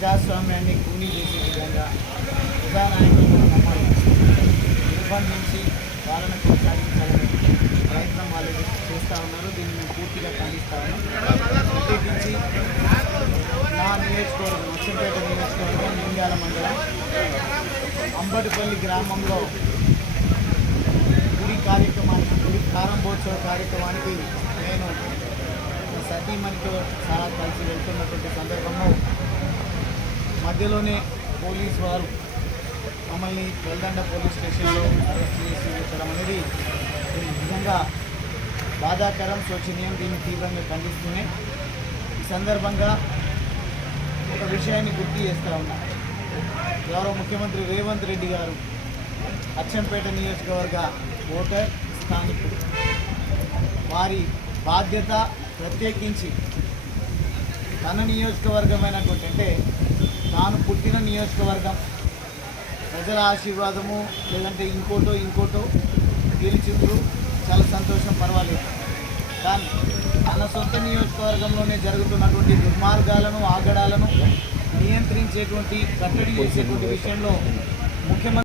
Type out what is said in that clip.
ప్రజాస్వామ్యాన్ని కూలీ చేసే విధంగా ప్రజానాయకులను నమ్మాలి నిర్బంధించి పాలన కొనసాగించాలని ప్రయత్నం వాళ్ళు చేస్తూ ఉన్నారు. దీన్ని మేము పూర్తిగా ఖండిస్తా ఉన్నాం. ప్రత్యేకించి నా నియోజకవర్గం లక్ష్మీపేట నియోజకవర్గం నింద్యాల మండలం అంబటిపల్లి గ్రామంలో గుడి కార్యక్రమానికి గుడి ప్రారంభోత్సవ కార్యక్రమానికి నేను సతీమణితో చాలా కలిసి వెళ్తున్నటువంటి సందర్భంలో మధ్యలోనే పోలీస్ వారు మమ్మల్ని వెల్దండ పోలీస్ స్టేషన్లో అరెస్ట్ చేసి ఉంచడం అనేది నిజంగా బాధాకరం. శోచనీయం. దీన్ని తీవ్రంగా ఖండిస్తూనే ఈ సందర్భంగా ఒక విషయాన్ని గుర్తు చేస్తూ ఉన్నా. గౌరవ ముఖ్యమంత్రి రేవంత్ రెడ్డి గారు అచ్చంపేట నియోజకవర్గ ఓటర్ స్థానికుడు వారి బాధ్యత ప్రత్యేకించి తన నియోజకవర్గమైనటువంటి అంటే తాను పుట్టిన నియోజకవర్గం. ప్రజల ఆశీర్వాదము లేదంటే ఇంకోటో ఇంకోటో గెలిచిండ్రు. చాలా సంతోషం పర్వాలేదు. కానీ తన సొంత నియోజకవర్గంలోనే జరుగుతున్నటువంటి దుర్మార్గాలను ఆగడాలను నియంత్రించేటువంటి కట్టడి చేసేటువంటి విషయంలో ముఖ్యమంత్రి